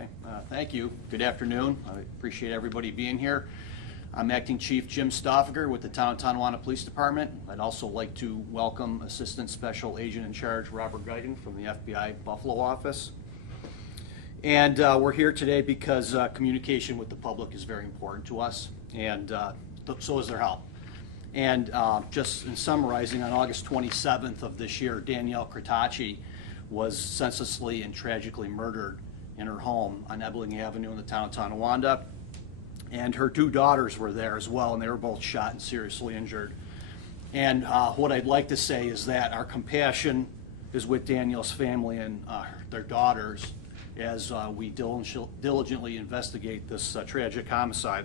Okay, thank you. Good afternoon. I appreciate everybody being here. I'm Acting Chief Jim Stoffaker with the Town of Tonawanda Police Department. I'd also like to welcome Assistant Special Agent in Charge Robert Guyton from the FBI Buffalo office. And we're here today because communication with the public is very important to us, and so is their help. And just in summarizing, on August 27th of this year, Danielle Cretacci was senselessly and tragically murdered in her home on Ebling Avenue in the town of Tonawanda. And her two daughters were there as well, and they were both shot and seriously injured. And what I'd like to say is that our compassion is with Danielle's family and their daughters as we diligently investigate this tragic homicide.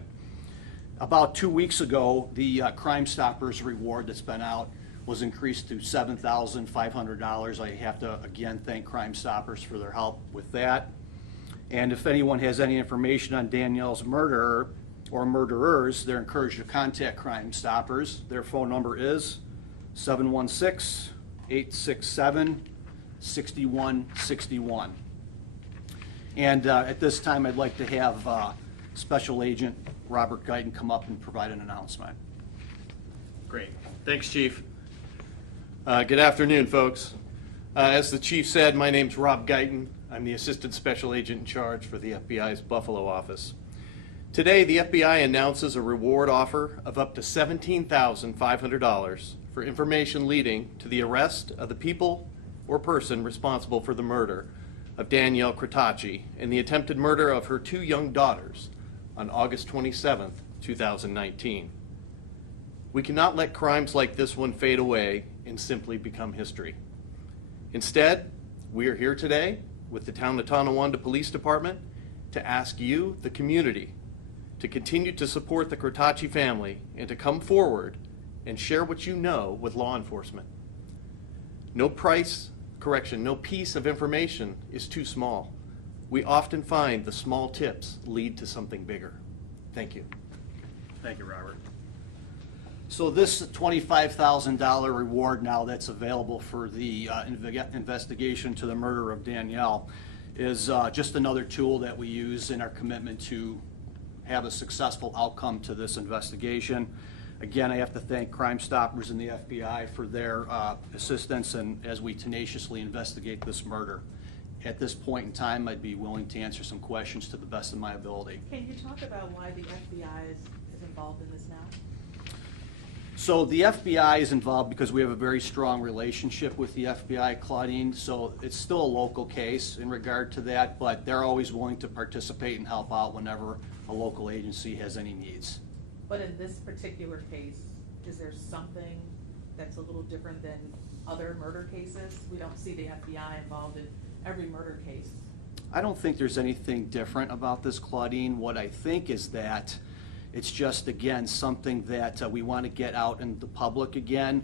About 2 weeks ago, the Crime Stoppers reward that's been out was increased to $7,500. I have to again thank Crime Stoppers for their help with that. And if anyone has any information on Danielle's murderer or murderers, they're encouraged to contact Crime Stoppers. Their phone number is 716-867-6161. And at this time, I'd like to have Special Agent Robert Guyton come up and provide an announcement. Great. Thanks, Chief. Good afternoon, folks. As the Chief said, my name's Rob Guyton. I'm the Assistant Special Agent in charge for the FBI's Buffalo office. Today, the FBI announces a reward offer of up to $17,500 for information leading to the arrest of the people or person responsible for the murder of Danielle Cretacci and the attempted murder of her two young daughters on August 27th, 2019. We cannot let crimes like this one fade away and simply become history. Instead, we are here today with the Town of Tonawanda Police Department to ask you, the community, to continue to support the Cretacci family and to come forward and share what you know with law enforcement. No piece of information is too small. We often find the small tips lead to something bigger. Thank you. Thank you, Robert. So this $25,000 reward now that's available for the investigation to the murder of Danielle is just another tool that we use in our commitment to have a successful outcome to this investigation. Again, I have to thank Crime Stoppers and the FBI for their assistance and as we tenaciously investigate this murder. At this point in time, I'd be willing to answer some questions to the best of my ability. Can you talk about why the FBI is involved in this now? So the FBI is involved because we have a very strong relationship with the FBI, Claudine, so it's still a local case in regard to that, but they're always willing to participate and help out whenever a local agency has any needs. But in this particular case, is there something that's a little different than other murder cases? We don't see the FBI involved in every murder case. I don't think there's anything different about this, Claudine. What I think is that it's just, again, something that we want to get out in the public again.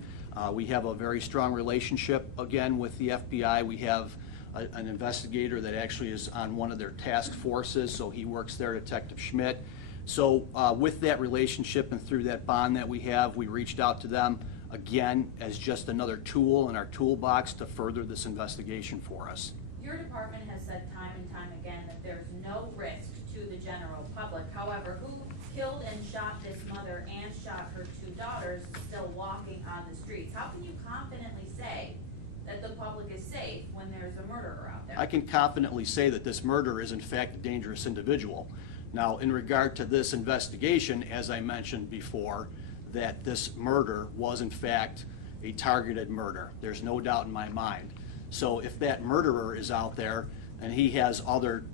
We have a very strong relationship, again, with the FBI. We have an investigator that actually is on one of their task forces, so he works there, Detective Schmidt. So with that relationship and through that bond that we have, we reached out to them, again, as just another tool in our toolbox to further this investigation for us. Your department has said time and time again that there's no risk to the general public. However, who killed and shot this mother and shot her two daughters still walking on the streets? How can you confidently say that the public is safe when there's a murderer out there? I can confidently say that this murderer is in fact a dangerous individual. Now, in regard to this investigation, as I mentioned before, that this murder was in fact a targeted murder. There's no doubt in my mind. So if that murderer is out there and he has other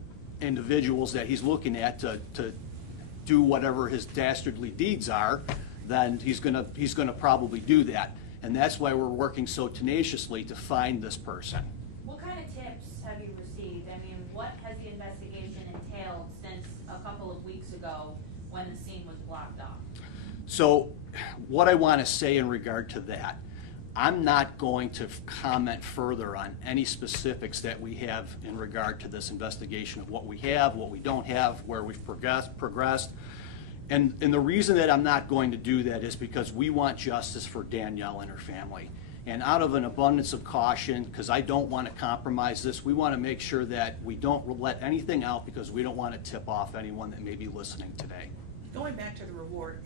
individuals that he's looking at to do whatever his dastardly deeds are, then he's gonna probably do that. And that's why we're working so tenaciously to find this person. What kind of tips have you received? I mean, what has the investigation entailed since a couple of weeks ago when the scene was blocked off? So what I want to say in regard to that, I'm not going to comment further on any specifics that we have in regard to this investigation of what we have, what we don't have, where we've progressed. And the reason that I'm not going to do that is because we want justice for Danielle and her family. And out of an abundance of caution, because I don't want to compromise this, we want to make sure that we don't let anything out because we don't want to tip off anyone that may be listening today. Going back to the reward,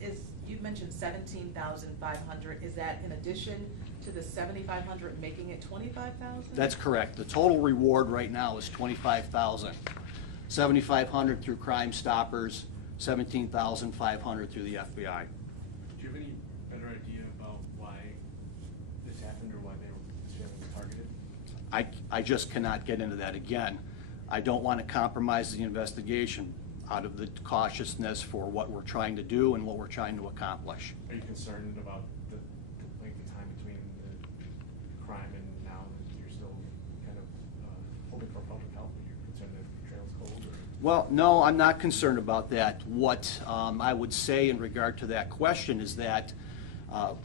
you mentioned 17,500, is that in addition to the 7,500, making it 25,000? That's correct. The total reward right now is 25,000. 7,500 through Crime Stoppers, 17,500 through the FBI. Do you have any better idea about why this happened or why this family was targeted? I just cannot get into that again. I don't want to compromise the investigation out of the cautiousness for what we're trying to do and what we're trying to accomplish. Are you concerned about the length of time between the crime and now that you're still kind of hoping for public help? Are you concerned that the trail's cold? Or? Well, no, I'm not concerned about that. What I would say in regard to that question is that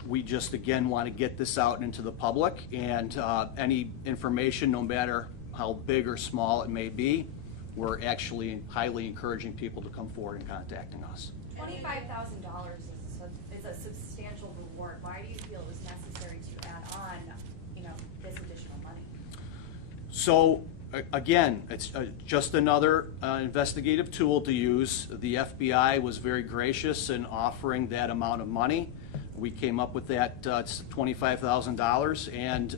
we just, again, want to get this out into the public, and any information, no matter how big or small it may be, we're actually highly encouraging people to come forward and contacting us. $25,000 is a substantial reward. Why do you feel it was necessary to add on, this additional money? So, again, it's just another investigative tool to use. The FBI was very gracious in offering that amount of money. We came up with that $25,000, and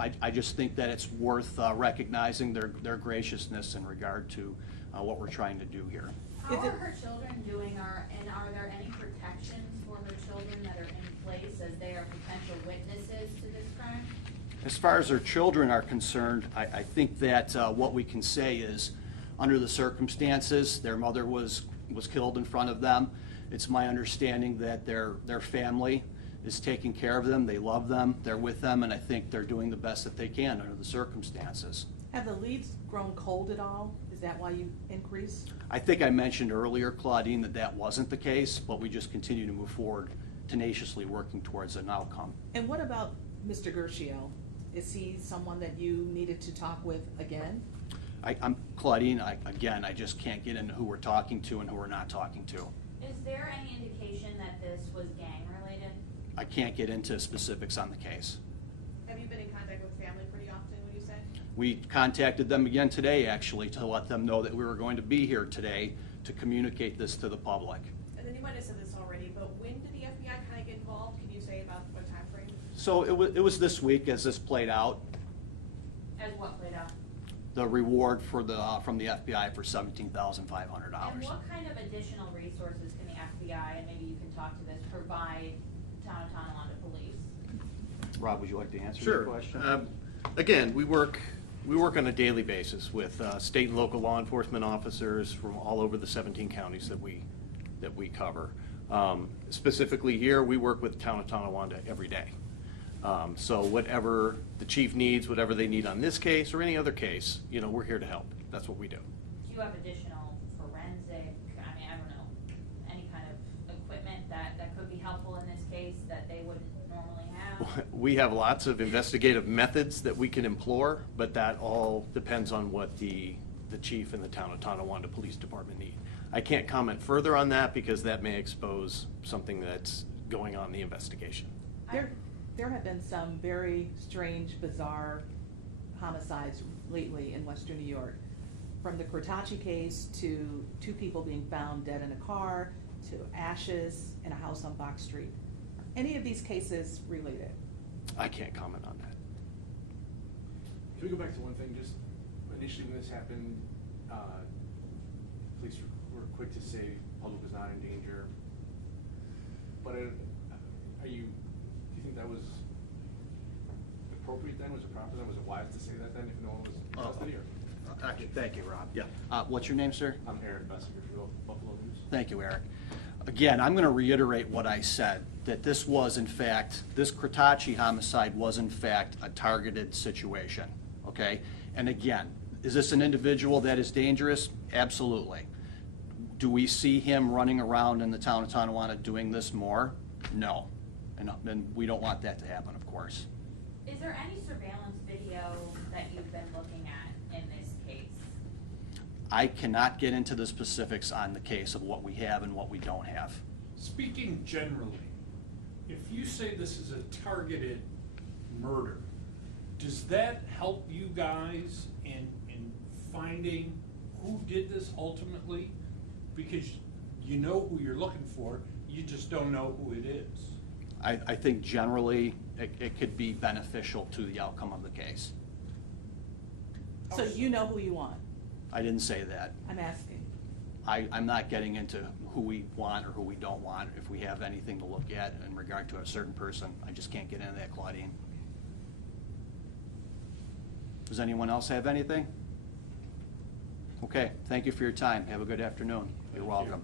I just think that it's worth recognizing their graciousness in regard to what we're trying to do here. How are her children doing, and are there any protections for her children that are in place as they are potential witnesses to this crime? As far as their children are concerned, I think that what we can say is, under the circumstances, their mother was killed in front of them. It's my understanding that their family is taking care of them, they love them, they're with them, and I think they're doing the best that they can under the circumstances. Have the leads grown cold at all? Is that why you increased? I think I mentioned earlier, Claudine, that wasn't the case, but we just continue to move forward, tenaciously working towards an outcome. And what about Mr. Gershio? Is he someone that you needed to talk with again? Claudine, again, I just can't get into who we're talking to and who we're not talking to. Is there any indication that this was gang-related? I can't get into specifics on the case. Have you been in contact with family pretty often, would you say? We contacted them again today, actually, to let them know that we were going to be here today to communicate this to the public. And then you might have said this already, but when did the FBI kind of get involved? Can you say about what time frame? So it was this week as this played out, As what played out? the reward for from the FBI for $17,500. And what kind of additional resources can the FBI, and maybe you can talk to this, provide Town of Tonawanda Police? Rob, would you like to answer Sure. the question? Again, we work on a daily basis with state and local law enforcement officers from all over the 17 counties that we cover. Specifically here, we work with Town of Tonawanda every day. So whatever the chief needs, whatever they need on this case or any other case, we're here to help. That's what we do. Do you have additional forensic, I don't know, any kind of equipment that could be helpful in this case that they wouldn't normally have? We have lots of investigative methods that we can employ, but that all depends on what the chief and the Town of Tonawanda Police Department need. I can't comment further on that because that may expose something that's going on in the investigation. There have been some very strange, bizarre homicides lately in Western New York. From the Cretacci case to 2 people being found dead in a car to ashes in a house on Box Street. Are any of these cases related? I can't comment on that. Can we go back to one thing? Just initially when this happened, police were quick to say public was not in danger. But do you think that was appropriate then? Was it proper then? Was it wise to say that then if no one was in custody? Thank you, Rob. Yeah. What's your name, sir? I'm Eric Bessinger for Buffalo News. Thank you, Eric. Again, I'm going to reiterate what I said, that this Cretacci homicide was in fact a targeted situation, okay? And again, is this an individual that is dangerous? Absolutely. Do we see him running around in the town of Tonawanda doing this more? No. And we don't want that to happen, of course. Is there any surveillance video that you've been looking at in this case? I cannot get into the specifics on the case of what we have and what we don't have. Speaking generally, if you say this is a targeted murder. Does that help you guys in finding who did this ultimately? Because you know who you're looking for, you just don't know who it is. I think generally it could be beneficial to the outcome of the case. So you know who you want? I didn't say that. I'm asking. I'm not getting into who we want or who we don't want. If we have anything to look at in regard to a certain person, I just can't get into that, Claudine. Does anyone else have anything? Okay, thank you for your time. Have a good afternoon. You're welcome.